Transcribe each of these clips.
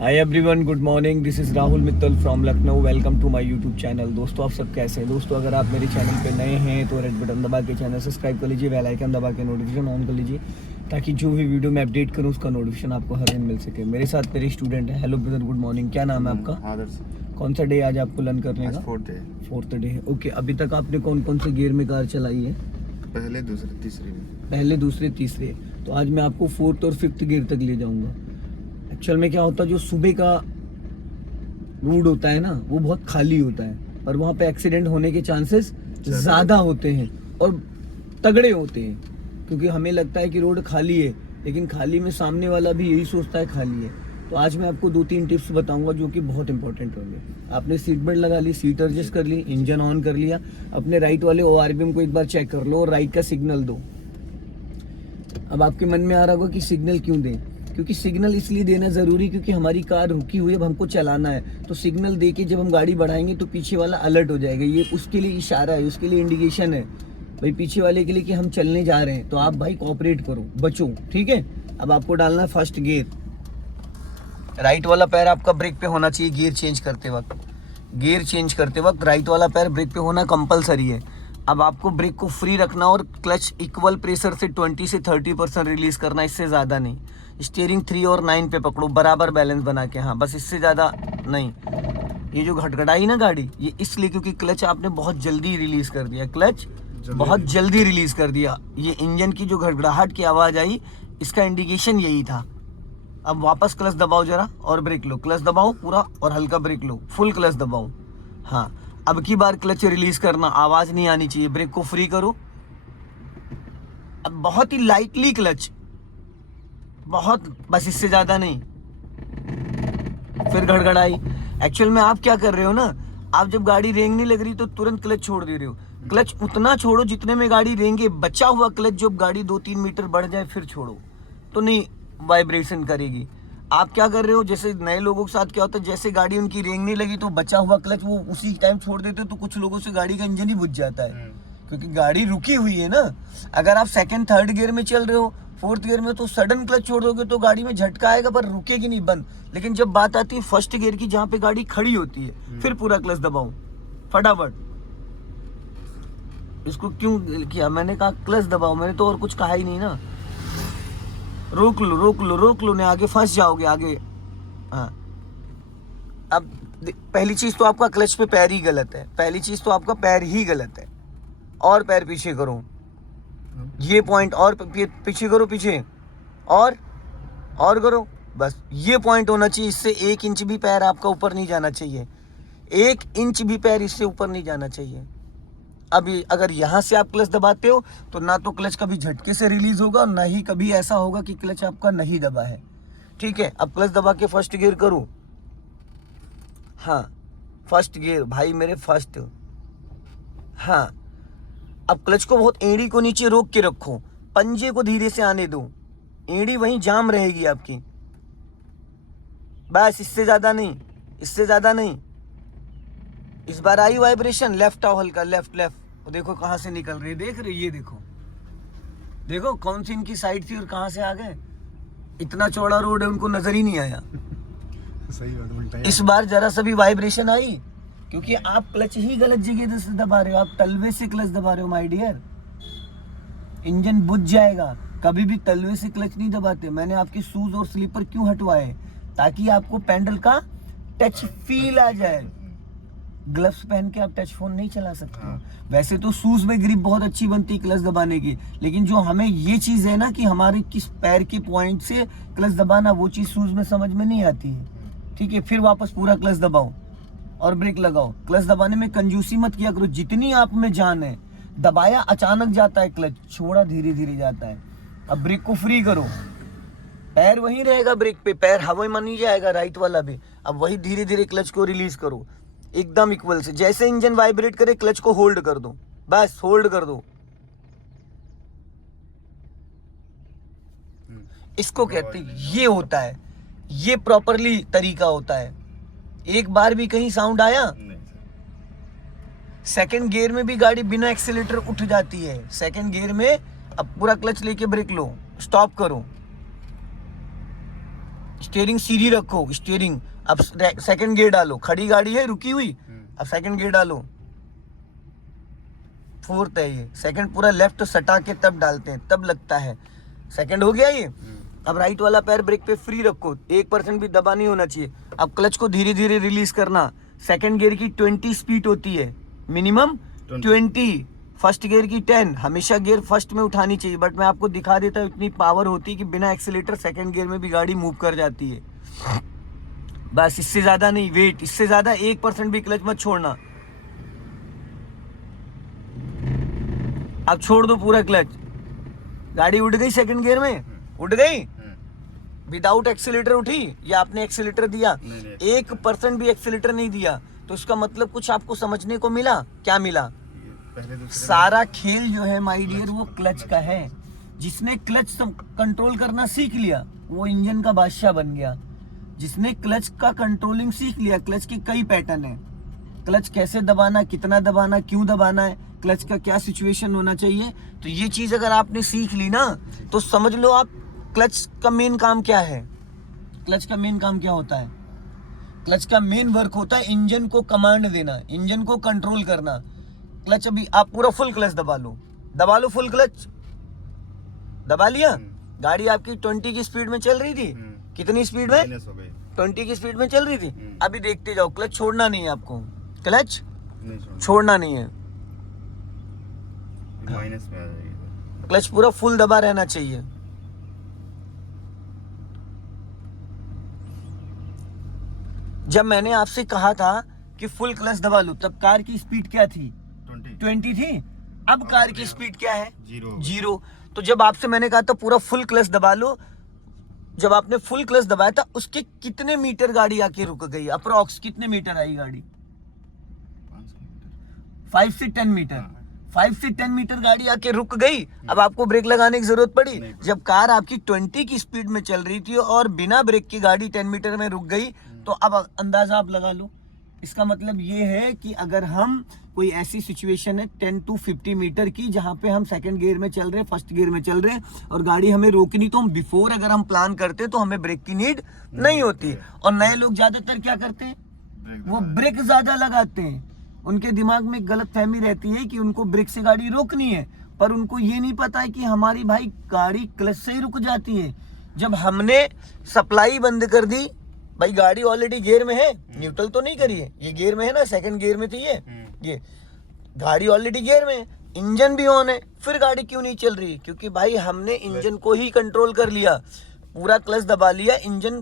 Hi everyone, good morning. This is Rahul Mittal from Lucknow. Welcome to my YouTube channel. दोस्तों, आप सब कैसे हैं? दोस्तों, अगर आप मेरे चैनल पे नए हैं तो रेड बटन दबा के चैनल सब्सक्राइब कर लीजिए, बेल आइकन दबा के नोटिफिकेशन ऑन कर लीजिए, ताकि जो भी वीडियो मैं अपडेट करूं उसका नोटिफिकेशन आपको हर दिन मिल सके। मेरे साथ मेरे स्टूडेंट है। Hello brother, good morning. क्या नाम है आपका? आदर्श। कौन सा डे आज आपको लर्न करने का? फोर्थ डे है। ओके, अभी तक आपने कौन कौन से गियर में कार चलाई है? पहले, दूसरे, तीसरे में। पहले, दूसरे, तीसरे। तो आज मैं आपको फोर्थ और फिफ्थ गियर तक ले जाऊंगा। एक्चुअल में क्या होता है, जो सुबह का रोड होता है ना, वो बहुत खाली होता है और वहाँ पे एक्सीडेंट होने के चांसेस ज़्यादा होते हैं और तगड़े होते हैं, क्योंकि हमें लगता है कि रोड खाली है, लेकिन खाली में सामने वाला भी यही सोचता है खाली है। तो आज मैं आपको 2-3 टिप्स बताऊंगा जो कि बहुत इंपॉर्टेंट होंगे। आपने सीट बेल्ट लगा ली, सीट एडजस्ट कर ली, इंजन ऑन कर लिया, अपने राइट वाले ORBM को एक बार चेक कर लो और राइट का सिग्नल दो। अब आपके मन में आ रहा होगा कि सिग्नल क्यों दें? क्योंकि सिग्नल इसलिए देना ज़रूरी, क्योंकि हमारी कार रुकी हुई है, अब हमको चलाना है, तो सिग्नल दे के जब हम गाड़ी बढ़ाएंगे तो पीछे वाला अलर्ट हो जाएगा। ये उसके लिए इशारा है, उसके लिए इंडिकेशन है भाई, पीछे वाले के लिए कि हम चलने जा रहे हैं। तो आप भाई कोऑपरेट करो, बचो, ठीक है। अब आपको डालना है फर्स्ट गियर। राइट वाला पैर आपका ब्रेक पे होना चाहिए गियर चेंज करते वक्त। गियर चेंज करते वक्त राइट वाला पैर ब्रेक पे होना कंपलसरी है। अब आपको ब्रेक को फ्री रखना और क्लच इक्वल प्रेशर से 20 से 30% रिलीज करना, इससे ज़्यादा नहीं। स्टीयरिंग 3 और 9 पे पकड़ो, बराबर बैलेंस बना के। हाँ, बस इससे ज़्यादा नहीं। ये जो घटघटाई ना गाड़ी, ये इसलिए क्योंकि क्लच आपने बहुत जल्दी रिलीज कर दिया, क्लच बहुत जल्दी रिलीज कर दिया। ये इंजन की जो घटघटाहट की आवाज़ आई, इसका इंडिकेशन यही था। अब वापस क्लच दबाओ जरा और ब्रेक लो, क्लच दबाओ पूरा और हल्का ब्रेक लो, फुल क्लच दबाओ। हाँ, अब की बार क्लच रिलीज करना, आवाज़ नहीं आनी चाहिए। ब्रेक को फ्री करो, अब बहुत ही लाइटली क्लच, बहुत, बस इससे ज़्यादा नहीं। फिर गड़गड़ाई। एक्चुअल में आप क्या कर रहे हो ना, आप जब गाड़ी रेंगने लग रही तो तुरंत क्लच छोड़ दे रहे हो। क्लच उतना छोड़ो जितने में गाड़ी रेंगे, बचा हुआ क्लच जब गाड़ी 2-3 मीटर बढ़ जाए फिर छोड़ो, तो नहीं वाइब्रेशन करेगी। आप क्या कर रहे हो, जैसे नए लोगों के साथ क्या होता है, जैसे गाड़ी उनकी रेंगने लगी तो बचा हुआ क्लच वो उसी टाइम छोड़ देते हो, तो कुछ लोगों से गाड़ी का इंजन ही बुझ जाता है, क्योंकि गाड़ी रुकी हुई है ना। अगर आप सेकंड थर्ड गियर में चल रहे हो, फोर्थ गियर में, तो सडन क्लच छोड़ दोगे तो गाड़ी में झटका आएगा पर रुकेगी नहीं, बंद। लेकिन जब बात आती है फर्स्ट गियर की, जहाँ पे गाड़ी खड़ी होती है, फिर पूरा क्लच दबाओ फटाफट। इसको क्यों किया मैंने? कहा क्लच दबाओ, मैंने तो और कुछ कहा ही नहीं ना। रोक लो, रोक लो, रोक लो, नहीं आगे फंस जाओगे आगे। हाँ, अब पहली चीज तो आपका क्लच पे पैर ही गलत है, पहली चीज तो आपका पैर ही गलत है। और पैर पीछे करो, ये पॉइंट, और पीछे करो, पीछे और करो, बस ये पॉइंट होना चाहिए। इससे 1 इंच भी पैर आपका ऊपर नहीं जाना चाहिए, 1 इंच भी पैर इससे ऊपर नहीं जाना चाहिए। अभी अगर यहाँ से आप क्लच दबाते हो तो ना तो क्लच कभी झटके से रिलीज होगा और ना ही कभी ऐसा होगा कि क्लच आपका नहीं दबा है, ठीक है। अब क्लच दबा के फर्स्ट गियर करूँ। हाँ, फर्स्ट गियर भाई मेरे, फर्स्ट। हाँ, अब क्लच को बहुत, एड़ी को नीचे रोक के रखो, पंजे को धीरे से आने दो, एड़ी वहीं जाम रहेगी आपकी, बस इससे ज्यादा नहीं, इससे ज्यादा नहीं। इस बार आई वाइब्रेशन, लेफ्ट आओ हल्का, लेफ्ट लेफ्ट, देखो कहां से निकल रही है, देख रहे, ये देखो, देखो कौन सी इनकी साइड थी और कहां से आ गए। इतना चौड़ा रोड है, उनको नजर ही नहीं आया। सही बात है। इस बार जरा सा भी वाइब्रेशन आई, क्योंकि आप क्लच ही गलत जगह से दबा रहे हो, आप तलवे से क्लच दबा रहे हो माय डियर। इंजन बुझ जाएगा। कभी भी तलवे से क्लच नहीं दबाते। मैंने आपके शूज और स्लीपर क्यों हटवाए? ताकि आपको पैडल का टच फील आ जाए। ग्लव्स पहन के आप टच फोन नहीं चला सकते। हाँ। वैसे तो शूज में ग्रिप बहुत अच्छी बनती है क्लच दबाने की, लेकिन जो हमें ये चीज है ना कि हमारे किस पैर के पॉइंट से क्लच दबाना, वो चीज शूज में समझ में नहीं आती है, ठीक है। फिर वापस पूरा क्लच दबाओ और ब्रेक लगाओ। क्लच दबाने में कंजूसी मत किया करो, जितनी आप में जान है। दबाया अचानक जाता है क्लच, छोड़ा धीरे धीरे जाता है। अब ब्रेक को फ्री करो, पैर वहीं रहेगा ब्रेक पे, पैर हवा में नहीं जाएगा, राइट वाला भी। अब वही धीरे धीरे क्लच को रिलीज करो, एकदम इक्वल से। जैसे इंजन वाइब्रेट करे क्लच को होल्ड कर दो, बस होल्ड कर दो। इसको कहते हैं, ये होता है, ये प्रॉपरली तरीका होता है। एक बार भी कहीं साउंड आया? सेकंड गियर में भी गाड़ी बिना एक्सीलेटर उठ जाती है। सेकंड गियर में अब पूरा क्लच लेके ब्रेक लो, स्टॉप करो, स्टीयरिंग सीधी रखो, स्टीयरिंग। अब सेकंड गियर डालो, खड़ी गाड़ी है रुकी हुई, अब सेकंड गियर डालो। फोर्थ है ये, सेकंड पूरा लेफ्ट सटा के तब डालते हैं, तब लगता है। सेकंड हो गया ये। अब राइट वाला पैर ब्रेक पे फ्री रखो, 1% भी दबा नहीं होना चाहिए। अब क्लच को धीरे धीरे रिलीज करना। सेकंड गियर की 20 स्पीड होती है, मिनिमम 20। फर्स्ट गियर की 10। हमेशा गियर फर्स्ट में उठानी चाहिए, बट मैं आपको दिखा देता हूँ इतनी पावर होती है कि बिना एक्सीलेटर सेकंड गियर में भी गाड़ी मूव कर जाती है। बस इससे ज्यादा नहीं, वेट इससे ज्यादा 1% भी क्लच मत छोड़ना। अब छोड़ दो पूरा क्लच, गाड़ी उठ गई सेकंड गियर में, उठ गई विदाउट एक्सीलेटर उठी या आपने एक्सीलेटर दिया? 1% भी एक्सीलेटर नहीं दिया। तो इसका मतलब कुछ आपको समझने को मिला? क्या मिला? सारा खेल जो है माय डियर वो क्लच का है। जिसने क्लच कंट्रोल करना सीख लिया वो इंजन का बादशाह बन गया। जिसने क्लच का कंट्रोलिंग सीख लिया, क्लच के कई पैटर्न है, क्लच कैसे दबाना, कितना दबाना, क्यों दबाना है, क्लच का क्या सिचुएशन होना चाहिए, तो ये चीज अगर आपने सीख ली ना तो समझ लो आप क्लच का मेन काम क्या है। क्लच का मेन काम क्या होता है? क्लच का मेन वर्क होता है इंजन को कमांड देना, इंजन को कंट्रोल करना। क्लच अभी आप पूरा फुल क्लच दबा लो फुल क्लच दबा लिया। गाड़ी आपकी 20 की स्पीड में चल रही थी, कितनी स्पीड में? 20 की स्पीड में चल रही थी। अभी देखते जाओ, क्लच छोड़ना नहीं है आपको, क्लच छोड़ना नहीं है, माइनस में आ जाएगी। क्लच पूरा फुल दबा रहना चाहिए। जब मैंने आपसे कहा था कि फुल क्लच दबा लो तब कार की स्पीड क्या थी? 20 थी। अब कार की स्पीड क्या है? 0। तो जब आपसे मैंने कहा था पूरा फुल क्लच दबा लो, जब आपने फुल क्लच दबाया था उसके कितने मीटर गाड़ी आके रुक गई? अप्रोक्स कितने मीटर आई गाड़ी? 5 से 10 मीटर। 5 से 10 मीटर गाड़ी आके रुक गई। अब आपको ब्रेक लगाने की जरूरत पड़ी? जब कार आपकी 20 की स्पीड में चल रही थी और बिना ब्रेक की गाड़ी 10 मीटर में रुक गई, तो अब अंदाजा आप लगा लो। इसका मतलब ये है कि अगर हम कोई ऐसी सिचुएशन है 10 to 50 मीटर की जहां पे हम सेकंड गियर में चल रहे हैं, फर्स्ट गियर में चल रहे हैं और गाड़ी हमें रोकनी, तो हम बिफोर अगर हम प्लान करते तो हमें ब्रेक की नीड नहीं होती। और नए लोग ज्यादातर क्या करते हैं? वो ब्रेक ज्यादा लगाते हैं। उनके दिमाग में गलत फहमी रहती है कि उनको ब्रेक से गाड़ी रोकनी है, पर उनको ये नहीं पता है कि हमारी भाई गाड़ी क्लच से ही रुक जाती है। जब हमने सप्लाई बंद कर दी, भाई गाड़ी ऑलरेडी गियर में है, न्यूट्रल तो नहीं करी है, ये गियर में है ना, सेकंड गियर में थी ये गाड़ी ऑलरेडी गियर में है, इंजन भी ऑन है, फिर गाड़ी क्यों नहीं चल रही? क्योंकि भाई हमने इंजन को ही कंट्रोल कर लिया, पूरा क्लच दबा लिया, इंजन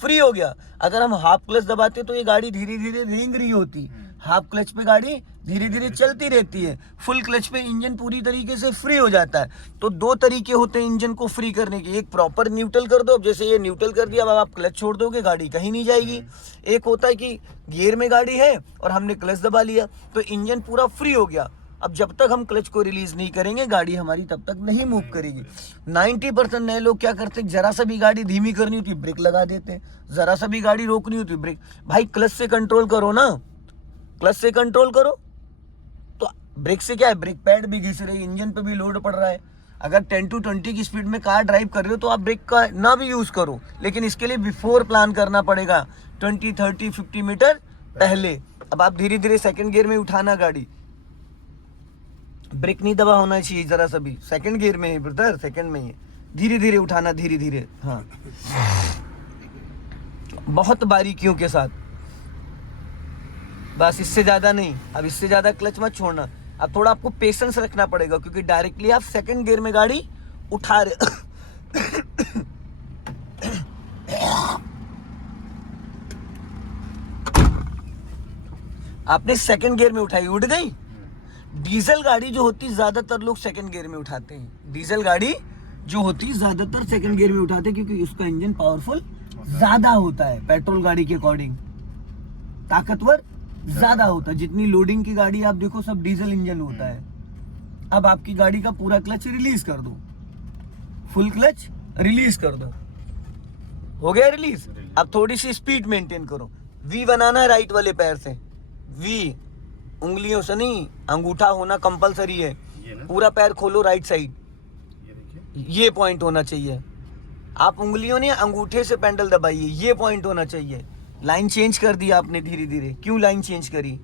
फ्री हो गया। अगर हम हाफ क्लच दबाते तो ये गाड़ी धीरे धीरे रेंग रही होती, हाफ क्लच पे गाड़ी धीरे धीरे चलती रहती है, फुल क्लच पे इंजन पूरी तरीके से फ्री हो जाता है। तो दो तरीके होते हैं इंजन को फ्री करने के, एक प्रॉपर न्यूट्रल कर दो, जैसे ये न्यूट्रल कर दिया, अब आप क्लच छोड़ दोगे गाड़ी कहीं नहीं जाएगी। एक होता है कि गियर में गाड़ी है और हमने क्लच दबा लिया तो इंजन पूरा फ्री हो गया। अब जब तक हम क्लच को रिलीज नहीं करेंगे गाड़ी हमारी तब तक नहीं मूव करेगी। 90% नए लोग क्या करते हैं, जरा सा भी गाड़ी धीमी करनी होती ब्रेक लगा देते हैं, जरा सा भी गाड़ी रोकनी होती ब्रेक। भाई क्लच से कंट्रोल करो ना, क्लच से कंट्रोल करो। तो ब्रेक से क्या है, ब्रेक पैड भी घिस रही है, इंजन पे भी लोड पड़ रहा है। अगर 10 to 20 की स्पीड में कार ड्राइव कर रहे हो तो आप ब्रेक का ना भी यूज करो, लेकिन इसके लिए बिफोर प्लान करना पड़ेगा 20, 30, 50 मीटर पहले। अब आप धीरे धीरे सेकंड गियर में उठाना गाड़ी, ब्रेक नहीं दबा होना चाहिए जरा सा भी, सेकंड गियर में है ब्रदर, सेकंड में ही है, धीरे धीरे उठाना, धीरे धीरे, हाँ बहुत बारीकियों के साथ, बस इससे ज्यादा नहीं। अब इससे ज्यादा क्लच मत छोड़ना, अब थोड़ा आपको पेशेंस रखना पड़ेगा क्योंकि डायरेक्टली आप सेकंड गियर में गाड़ी उठा रहे। आपने सेकंड गियर में उठाई, उठ गई। डीजल गाड़ी जो होती ज्यादातर लोग सेकंड गियर में उठाते हैं, डीजल गाड़ी जो होती ज्यादातर सेकंड गियर में उठाते हैं क्योंकि उसका इंजन पावरफुल ज्यादा होता है, पेट्रोल गाड़ी के अकॉर्डिंग ताकतवर ज्यादा होता है। जितनी लोडिंग की गाड़ी आप देखो सब डीजल इंजन होता है। अब आपकी गाड़ी का पूरा क्लच रिलीज कर दो, फुल क्लच रिलीज कर दो, हो गया रिलीज। अब थोड़ी सी स्पीड मेंटेन करो, वी बनाना है राइट वाले पैर से, वी उंगलियों से नहीं, अंगूठा होना कंपलसरी है। पूरा पैर खोलो राइट साइड, ये पॉइंट होना चाहिए। आप उंगलियों ने अंगूठे से पेडल दबाइए, ये पॉइंट होना चाहिए। लाइन चेंज कर दी आपने धीरे धीरे, क्यों लाइन चेंज करी?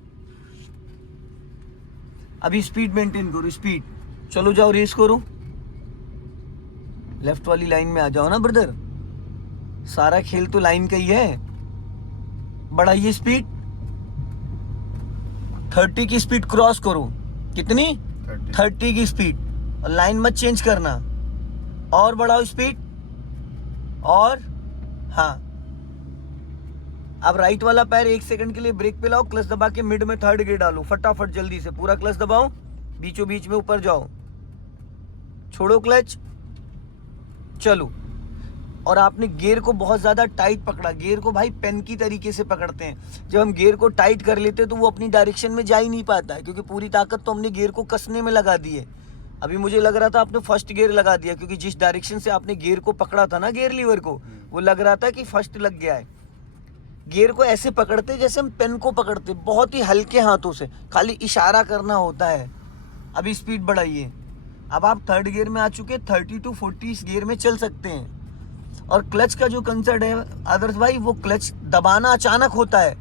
अभी स्पीड मेंटेन करो, स्पीड। चलो जाओ रेस करो, लेफ्ट वाली लाइन में आ जाओ ना ब्रदर, सारा खेल तो लाइन का ही है। बढ़ाइए स्पीड, 30 की स्पीड क्रॉस करो। कितनी? 30 की स्पीड। और लाइन मत चेंज करना, और बढ़ाओ स्पीड। और हाँ, अब राइट वाला पैर 1 सेकंड के लिए ब्रेक पे लाओ, क्लच दबा के मिड में थर्ड गियर डालो, फटाफट जल्दी से पूरा क्लच दबाओ, बीचों बीच में ऊपर जाओ, छोड़ो क्लच, चलो। और आपने गियर को बहुत ज्यादा टाइट पकड़ा, गियर को भाई पेन की तरीके से पकड़ते हैं। जब हम गियर को टाइट कर लेते हैं तो वो अपनी डायरेक्शन में जा ही नहीं पाता है, क्योंकि पूरी ताकत तो हमने गियर को कसने में लगा दी है। अभी मुझे लग रहा था आपने फर्स्ट गियर लगा दिया, क्योंकि जिस डायरेक्शन से आपने गियर को पकड़ा था ना, गियर लीवर को, वो लग रहा था कि फर्स्ट लग गया है। गियर को ऐसे पकड़ते जैसे हम पेन को पकड़ते, बहुत ही हल्के हाथों से, खाली इशारा करना होता है। अभी स्पीड बढ़ाइए। अब आप थर्ड गियर में आ चुके, 30 to 40 इस गियर में चल सकते हैं। और क्लच का जो कंसेप्ट है आदर्श भाई, वो क्लच दबाना अचानक होता है।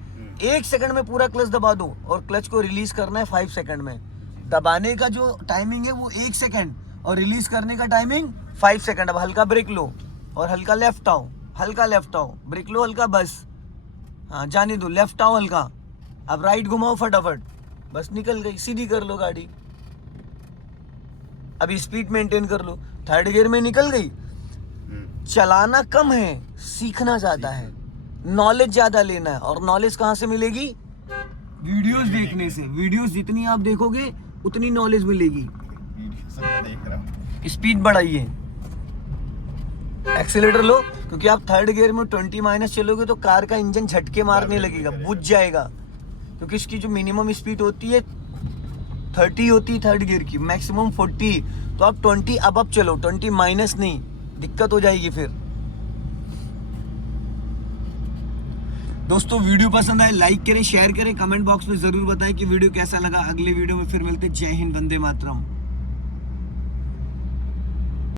1 सेकंड में पूरा क्लच दबा दो और क्लच को रिलीज करना है 5 सेकंड में। दबाने का जो टाइमिंग है वो 1 सेकंड और रिलीज करने का टाइमिंग 5 सेकंड। अब हल्का ब्रेक लो और हल्का लेफ्ट आओ, हल्का लेफ्ट आओ, ब्रेक लो हल्का, बस हाँ जाने दो, लेफ्ट आओ हल्का। अब राइट घुमाओ फटाफट, बस निकल गई, सीधी कर लो गाड़ी। अभी स्पीड मेंटेन कर लो, थर्ड गियर में निकल गई। चलाना कम है, सीखना ज्यादा है, नॉलेज ज्यादा लेना है। और नॉलेज कहाँ से मिलेगी? वीडियोस देखने से। वीडियोस जितनी आप देखोगे उतनी नॉलेज मिलेगी। देख रहा हूँ। स्पीड बढ़ाइए, एक्सीलेटर लो, क्योंकि आप थर्ड गियर में 20 माइनस चलोगे तो कार का इंजन झटके मारने लगेगा, बुझ जाएगा। क्योंकि इसकी जो मिनिमम स्पीड होती है 30 होती है थर्ड गियर की, मैक्सिमम 40। तो आप 20 अब चलो, 20 माइनस नहीं, दिक्कत हो जाएगी फिर। दोस्तों वीडियो पसंद आए लाइक करें, शेयर करें, कमेंट बॉक्स में जरूर बताएं कि वीडियो कैसा लगा। अगले वीडियो में फिर मिलते हैं। जय हिंद, वंदे मातरम।